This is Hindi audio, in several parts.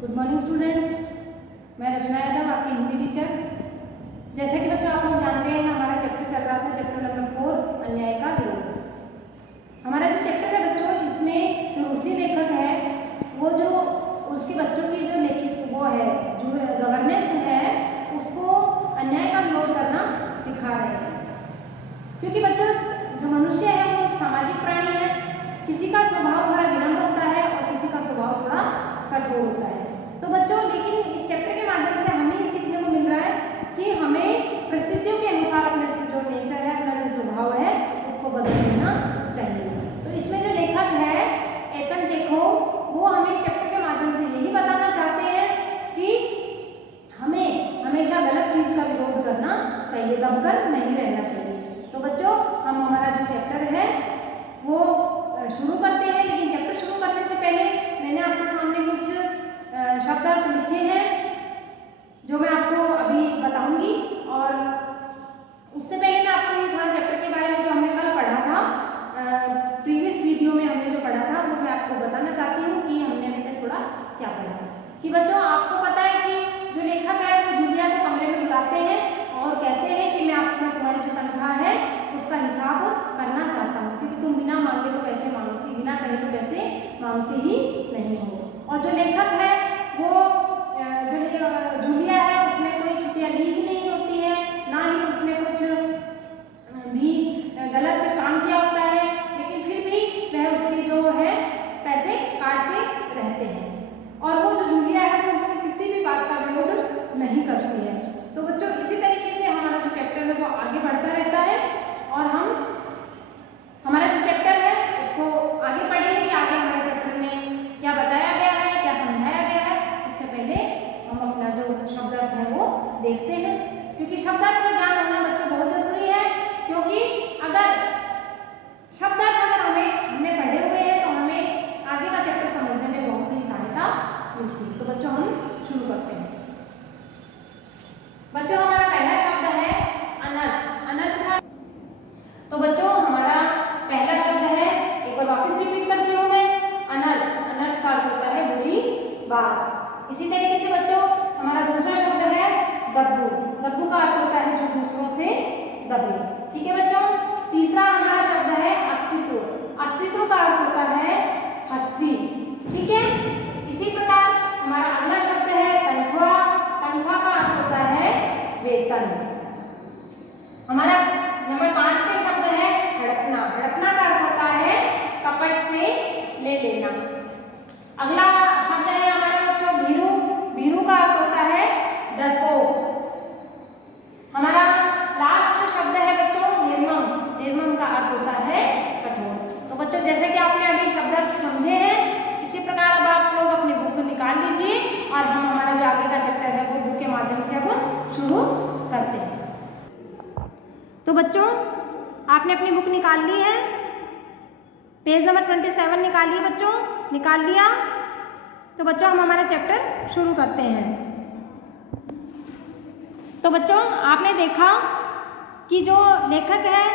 गुड मॉर्निंग स्टूडेंट्स, मैं रचना यादव आपकी हिंदी टीचर। जैसे कि बच्चों आप लोग जानते हैं हमारा चैप्टर चल रहा था, चैप्टर नंबर 4 अन्याय का विरोध। हमारा जो चैप्टर है बच्चों, इसमें जो रूसी लेखक है वो जो उसके बच्चों की जो लेखक वो है जो गवर्नेंस है उसको अन्याय का विरोध करना सिखा रहे हैं। क्योंकि बच्चों जो मनुष्य है वो एक सामाजिक प्राणी है, किसी का स्वभाव थोड़ा विनम्र होता है और किसी का स्वभाव थोड़ा कठोर होता है। तो बच्चों लेकिन इस चैप्टर के माध्यम से हमें ये सीखने को मिल रहा है कि हमें परिस्थितियों के अनुसार अपने जो नेचर है, अपना जो स्वभाव है उसको बदल लेना चाहिए। तो इसमें जो लेखक है एंटन चेखोव, वो हमें इस चैप्टर के माध्यम से यही बताना चाहते हैं कि हमें हमेशा गलत चीज़ का विरोध करना चाहिए, दबकर नहीं रहना चाहिए। तो बच्चों हम हमारा जो चैप्टर है वो शुरू करते हैं, लेकिन चैप्टर शुरू करने से पहले मैंने आपके सामने कुछ शब्दार्थ लिखे हैं जो मैं आपको अभी बताऊंगी। और उससे पहले मैं आपको ये थोड़ा चैप्टर के बारे में जो हमने कल पढ़ा था, प्रीवियस वीडियो में हमने जो पढ़ा था वो मैं आपको बताना चाहती हूँ कि हमने अभी तक थोड़ा क्या पढ़ा। कि बच्चों आपको पता है कि जो लेखक है वो जूलिया को कमरे में बुलाते हैं और कहते हैं कि मैं तुम्हारी जो तनख्वाह है उसका हिसाब करना चाहता हूँ, क्योंकि तुम बिना मांगे तो पैसे मांगती, बिना कहे तो पैसे मांगती ही नहीं हो। और जो लेखक है वो जो जूलिया है उसने कोई छुट्टियाँ ली ही नहीं होती है, ना ही उसने कुछ भी गलत काम किया होता है, लेकिन फिर भी वह उसके जो है पैसे काटते रहते हैं। और वो जो जूलिया है वो उसकी किसी भी बात का विरोध नहीं करती है। तो बच्चों इसी तरीके से हमारा जो चैप्टर है वो आगे बढ़ता रहता है और हम हमारा जो चैप्टर है उसको आगे पढ़ेंगे कि आगे हमारे चैप्टर में क्या बताया गया है, क्या समझाया गया है। उससे पहले हम अपना जो शब्दार्थ है वो देखते हैं, क्योंकि शब्दार्थ का ज्ञान होना बच्चों बहुत जरूरी है। क्योंकि अगर शब्दार्थ अगर हमने पढ़े हुए हैं तो हमें आगे का चैप्टर समझने में बहुत ही सहायता मिलती है। तो बच्चों हम शुरू करते हैं। बच्चों हमारा पहला शब्द है अनर्थ। अनर्थ का तो बच्चों हमारा पहला शब्द है, एक बार वापस रिपीट करती हूँ मैं, अनर्थ। अनर्थ का अर्थ होता है बुरी बात। इसी तरीके से बच्चों हमारा दूसरा शब्द है दब्बू। दब्बू का अर्थ होता है जो दूसरों से दबे। ठीक है बच्चों। तीसरा हमारा शब्द है अस्तित्व। अस्तित्व का अर्थ होता है हस्ती। ठीक है। इसी प्रकार हमारा अगला शब्द है तनख्वाह। तनख्वाह का अर्थ होता है वेतन। हमारा नंबर 5 में शब्द है हड़पना। हड़पना का अर्थ होता है कपट से ले लेना। अगला शब्द है हमारा बच्चों भीरू। भीरू का अर्थ होता है डरपोक। हमारा लास्ट शब्द है बच्चों निर्मम। निर्मम का अर्थ होता है कठोर। तो बच्चों जैसे कि आपने अभी शब्दार्थ समझे हैं, इसी प्रकार अब आप लोग अपनी बुक निकाल लीजिए और हम हमारा जो आगे का चैप्टर है वो बुक के माध्यम से अब शुरू करते हैं। तो बच्चों आपने अपनी बुक निकाल ली है, पेज नंबर 27 निकालिए बच्चों। निकाल लिया? तो बच्चों हम हमारा चैप्टर शुरू करते हैं। तो बच्चों आपने देखा कि जो लेखक है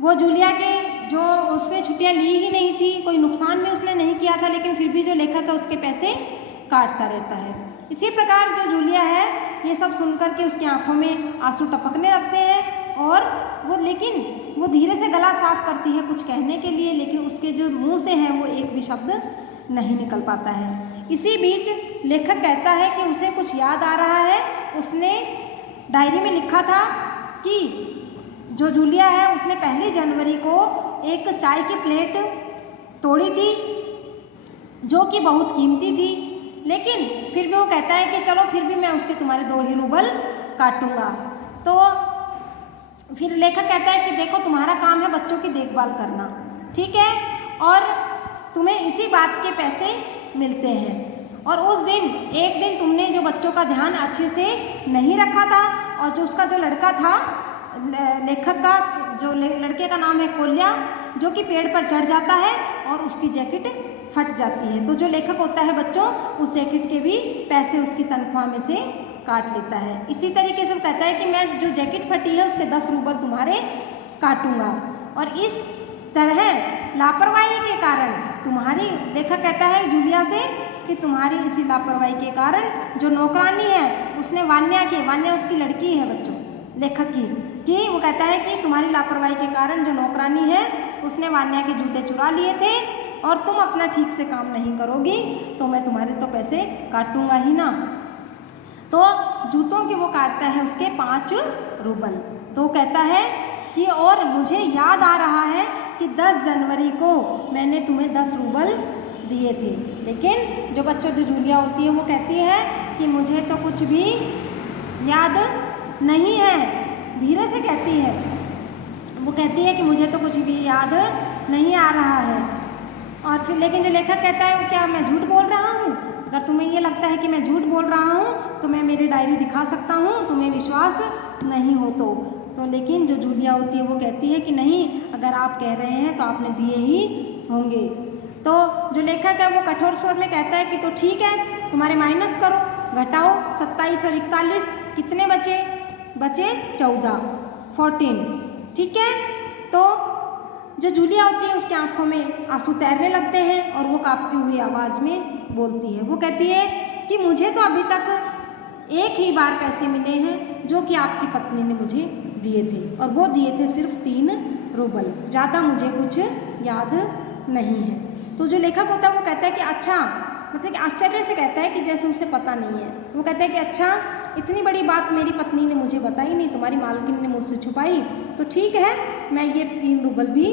वो जूलिया के जो उससे छुट्टियां ली ही नहीं थी, कोई नुकसान भी उसने नहीं किया था, लेकिन फिर भी जो लेखक है उसके पैसे काटता रहता है। इसी प्रकार जो जूलिया है ये सब सुनकर के उसकी आंखों में आंसू टपकने लगते हैं और लेकिन वो धीरे से गला साफ करती है कुछ कहने के लिए, लेकिन उसके जो मुंह से है वो एक भी शब्द नहीं निकल पाता है। इसी बीच लेखक कहता है कि उसे कुछ याद आ रहा है। उसने डायरी में लिखा था कि जो जूलिया है उसने 1 जनवरी को एक चाय की प्लेट तोड़ी थी जो कि बहुत कीमती थी, लेकिन फिर भी वो कहता है कि चलो फिर भी मैं उसके तुम्हारे 2 ही रूबल काटूंगा। तो फिर लेखक कहता है कि देखो तुम्हारा काम है बच्चों की देखभाल करना, ठीक है, और तुम्हें इसी बात के पैसे मिलते हैं। और उस दिन एक दिन तुमने जो बच्चों का ध्यान अच्छे से नहीं रखा था और जो उसका जो लड़का था, लेखक का जो लड़के का नाम है कोल्या, जो कि पेड़ पर चढ़ जाता है और उसकी जैकेट फट जाती है। तो जो लेखक होता है बच्चों उस जैकेट के भी पैसे उसकी तनख्वाह में से काट लेता है। इसी तरीके से वो कहता है कि मैं जो जैकेट फटी है उसके 10 रूबल तुम्हारे काटूंगा। और इस तरह लापरवाही के कारण तुम्हारी, लेखक कहता है जूलिया से कि तुम्हारी इसी लापरवाही के कारण जो नौकरानी है उसने वान्या उसकी लड़की है बच्चों, लेखक की, कि वो कहता है कि तुम्हारी लापरवाही के कारण जो नौकरानी है उसने वान्या के जूते चुरा लिए थे और तुम अपना ठीक से काम नहीं करोगी तो मैं तुम्हारे तो पैसे काटूंगा ही ना। तो जूतों के वो काटता है उसके 5 रूबल। तो कहता है कि और मुझे याद आ रहा है कि 10 जनवरी को मैंने तुम्हें 10 रूबल दिए थे। लेकिन जो बच्चों जो जूलिया होती है वो कहती है कि मुझे तो कुछ भी याद नहीं है, धीरे से कहती है, वो कहती है कि मुझे तो कुछ भी याद नहीं आ रहा है। और फिर लेकिन जो लेखक कहता है क्या मैं झूठ बोल रहा हूँ? अगर तुम्हें ये लगता है कि मैं झूठ बोल रहा हूँ तो मैं मेरी डायरी दिखा सकता हूँ, तुम्हें विश्वास नहीं हो तो लेकिन जो जूलिया होती है वो कहती है कि नहीं, अगर आप कह रहे हैं तो आपने दिए ही होंगे। तो जो लेखक है वो कठोर स्वर में कहता है कि तो ठीक है, तुम्हारे माइनस करो, घटाओ, 27 और 41 कितने बचे? 14, ठीक है। तो जो जूलिया होती है उसकी आंखों में आंसू तैरने लगते हैं और वो कांपती हुई आवाज़ में बोलती है, वो कहती है कि मुझे तो अभी तक एक ही बार पैसे मिले हैं जो कि आपकी पत्नी ने मुझे दिए थे, और वो दिए थे सिर्फ 3 रूबल, ज़्यादा मुझे कुछ याद नहीं है। तो जो लेखक होता है वो कहता है कि अच्छा, मतलब कि आश्चर्य से कहता है कि जैसे उसे पता नहीं है। वो कहता है कि अच्छा, इतनी बड़ी बात मेरी पत्नी ने मुझे बताई नहीं, तुम्हारी मालकिन ने मुझसे छुपाई, तो ठीक है, मैं ये 3 रूबल भी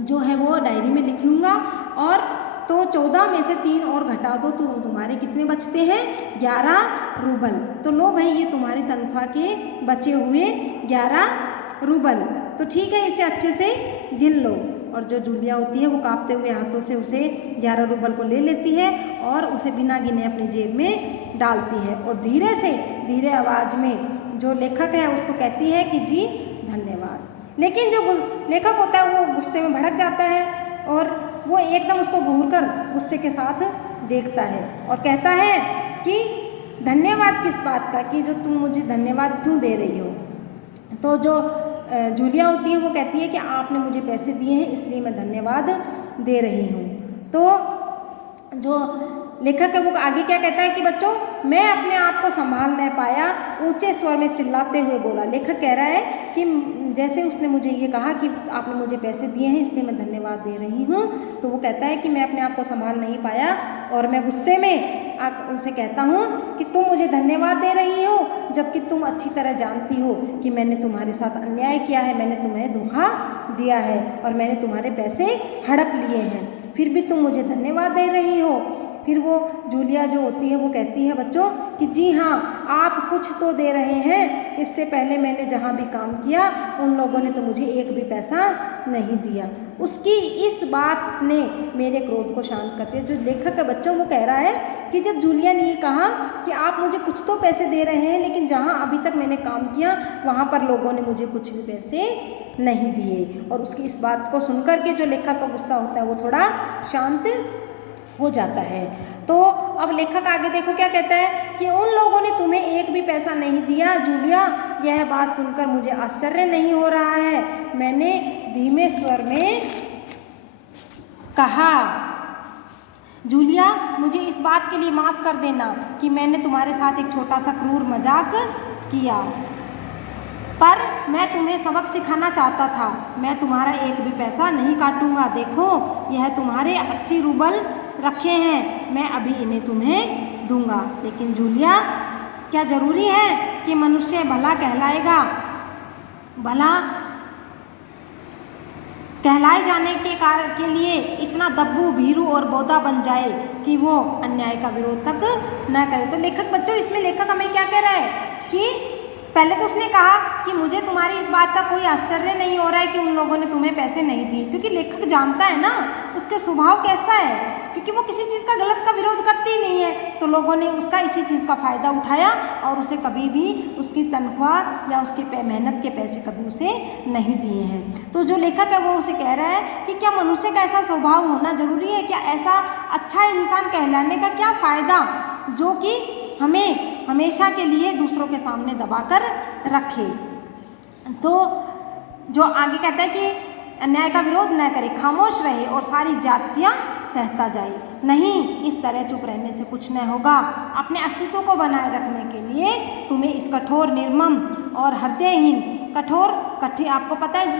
जो है वो डायरी में लिख लूँगा। और तो 14 में से 3 और घटा दो तो तुम्हारे कितने बचते हैं? 11 रूबल। तो लो भाई, ये तुम्हारी तनख्वाह के बचे हुए 11 रूबल। तो ठीक है, इसे अच्छे से गिन लो। और जो जूलिया होती है वो कांपते हुए हाथों से उसे 11 रूबल को ले लेती है और उसे बिना गिने अपनी जेब में डालती है और धीरे आवाज़ में जो लेखक है उसको कहती है कि जी धन्यवाद। लेकिन जो लेखक होता है वो गुस्से में भड़क जाता है और वो एकदम उसको घूर कर गुस्से के साथ देखता है और कहता है कि धन्यवाद किस बात का, कि जो तुम मुझे धन्यवाद क्यों दे रही हो? तो जो जूलिया होती है वो कहती है कि आपने मुझे पैसे दिए हैं इसलिए मैं धन्यवाद दे रही हूँ। तो जो लेखक है वो आगे क्या कहता है कि बच्चों, मैं अपने आप को संभाल नहीं पाया, ऊंचे स्वर में चिल्लाते हुए बोला। लेखक कह रहा है कि जैसे उसने मुझे ये कहा कि आपने मुझे पैसे दिए हैं इसलिए मैं धन्यवाद दे रही हूँ, तो वो कहता है कि मैं अपने आप को संभाल नहीं पाया और मैं गुस्से में उसे कहता हूँ कि तुम मुझे धन्यवाद दे रही हो जबकि तुम अच्छी तरह जानती हो कि मैंने तुम्हारे साथ अन्याय किया है, मैंने तुम्हें धोखा दिया है और मैंने तुम्हारे पैसे हड़प लिए हैं, फिर भी तुम मुझे धन्यवाद दे रही हो। फिर वो जूलिया जो होती है वो कहती है बच्चों कि जी हाँ, आप कुछ तो दे रहे हैं, इससे पहले मैंने जहाँ भी काम किया उन लोगों ने तो मुझे एक भी पैसा नहीं दिया। उसकी इस बात ने मेरे क्रोध को शांत करते। जो लेखक है बच्चों वो कह रहा है कि जब जूलिया ने ये कहा कि आप मुझे कुछ तो पैसे दे रहे हैं लेकिन जहाँ अभी तक मैंने काम किया वहाँ पर लोगों ने मुझे कुछ भी पैसे नहीं दिए, और उसकी इस बात को सुनकर के जो लेखक का गुस्सा होता है वो थोड़ा शांत हो जाता है। तो अब लेखक आगे देखो क्या कहता है कि उन लोगों ने तुम्हें एक भी पैसा नहीं दिया जूलिया, यह बात सुनकर मुझे आश्चर्य नहीं हो रहा है। मैंने धीमे स्वर में कहा, जूलिया मुझे इस बात के लिए माफ़ कर देना कि मैंने तुम्हारे साथ एक छोटा सा क्रूर मजाक किया, पर मैं तुम्हें सबक सिखाना चाहता था। मैं तुम्हारा एक भी पैसा नहीं काटूंगा। देखो यह तुम्हारे 80 रूबल रखे हैं, मैं अभी इन्हें तुम्हें दूंगा। लेकिन जूलिया, क्या ज़रूरी है कि मनुष्य भला कहलाए जाने के लिए इतना दब्बू, भीरू और बोधा बन जाए कि वो अन्याय का विरोध तक न करे? तो लेखक बच्चों, इसमें लेखक हमें क्या कह रहा है कि पहले तो उसने कहा कि मुझे तुम्हारी इस बात का कोई आश्चर्य नहीं हो रहा है कि उन लोगों ने तुम्हें पैसे नहीं दिए, क्योंकि लेखक जानता है ना उसका स्वभाव कैसा है, क्योंकि वो किसी चीज़ का गलत का विरोध करती ही नहीं है। तो लोगों ने उसका इसी चीज़ का फ़ायदा उठाया और उसे कभी भी उसकी तनख्वाह या उसके मेहनत के पैसे कभी उसे नहीं दिए हैं। तो जो लेखक है वो उसे कह रहा है कि क्या मनुष्य का ऐसा स्वभाव होना ज़रूरी है? क्या ऐसा अच्छा इंसान कहलाने का क्या फ़ायदा जो कि हमें हमेशा के लिए दूसरों के सामने दबाकर रखे? तो जो आगे कहता है कि अन्याय का विरोध न करे, खामोश रहे और सारी जातियाँ सहता जाए। नहीं, इस तरह चुप रहने से कुछ न होगा। अपने अस्तित्व को बनाए रखने के लिए तुम्हें इस कठोर, निर्मम और हृदयहीन, कठिन, आपको पता है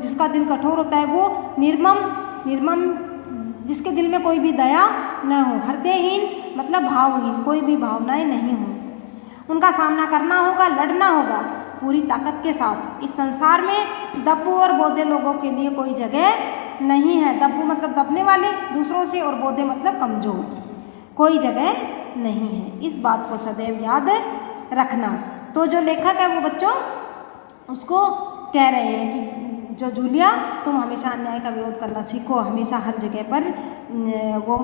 जिसका दिल कठोर होता है वो निर्मम, जिसके दिल में कोई भी दया न हो, हृदयहीन मतलब भावहीन, कोई भी भावनाएं नहीं हो, उनका सामना करना होगा, लड़ना होगा पूरी ताकत के साथ। इस संसार में दब्बू और बोधे लोगों के लिए कोई जगह नहीं है। दब्बू मतलब दबने वाले दूसरों से, और बोधे मतलब कमजोर, कोई जगह नहीं है। इस बात को सदैव याद रखना। तो जो लेखक है वो बच्चों उसको कह रहे हैं कि जो जूलिया, तुम हमेशा अन्याय का विरोध करना सीखो, हमेशा हर जगह पर वो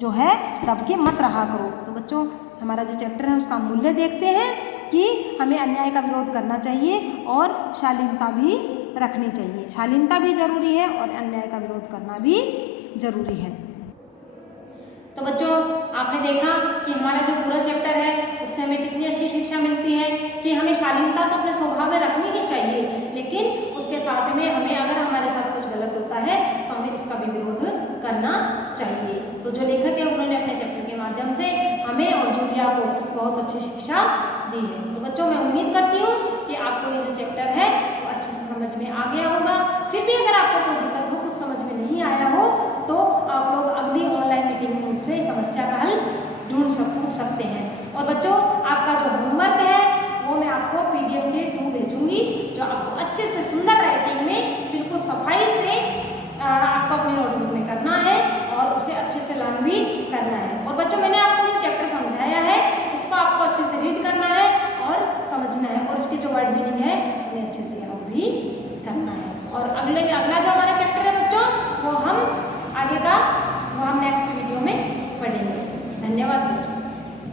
जो है दब के मत रहा करो। तो बच्चों हमारा जो चैप्टर है उसका मूल्य देखते हैं कि हमें अन्याय का विरोध करना चाहिए और शालीनता भी रखनी चाहिए। शालीनता भी जरूरी है और अन्याय का विरोध करना भी जरूरी है। तो बच्चों आपने देखा कि हमारा जो पूरा चैप्टर है उससे हमें कितनी अच्छी शिक्षा मिलती है कि हमें शालीनता तो अपने स्वभाव में रखनी ही चाहिए, लेकिन उसके साथ में हमें अगर हमारे साथ कुछ गलत होता है तो हमें उसका भी विरोध करना चाहिए। तो जो लेखक है उन्होंने अपने चैप्टर के माध्यम से हमें और जूलिया को बहुत अच्छी शिक्षा दी है। तो बच्चों मैं उम्मीद करती हूँ कि आपको ये जो चैप्टर है वो अच्छे से समझ में आ गया होगा। फिर भी अगर आपको कोई दिक्कत हो, कुछ समझ में नहीं आया हो, तो आप लोग अगली ऑनलाइन मीटिंग में मुझसे समस्या का हल पूछ सकते हैं। और बच्चों आपका जो होमवर्क है वो मैं आपको PDF के थ्रू भेजूंगी, जो आपको अच्छे से सुंदर राइटिंग में बिल्कुल सफाई से आपको अपनी नोटबुक में करना है और उसे अच्छे से लर्न भी करना है। और बच्चों मैंने आपको जो चैप्टर समझाया है इसको आपको अच्छे से रीड करना है और समझना है, और इसकी जो वर्ड मीनिंग है उन्हें अच्छे से याद भी करना है। और अगला जो हमारा चैप्टर है बच्चों वो हम आगे का वो हम नेक्स्ट वीडियो में पढ़ेंगे। धन्यवाद बच्चों।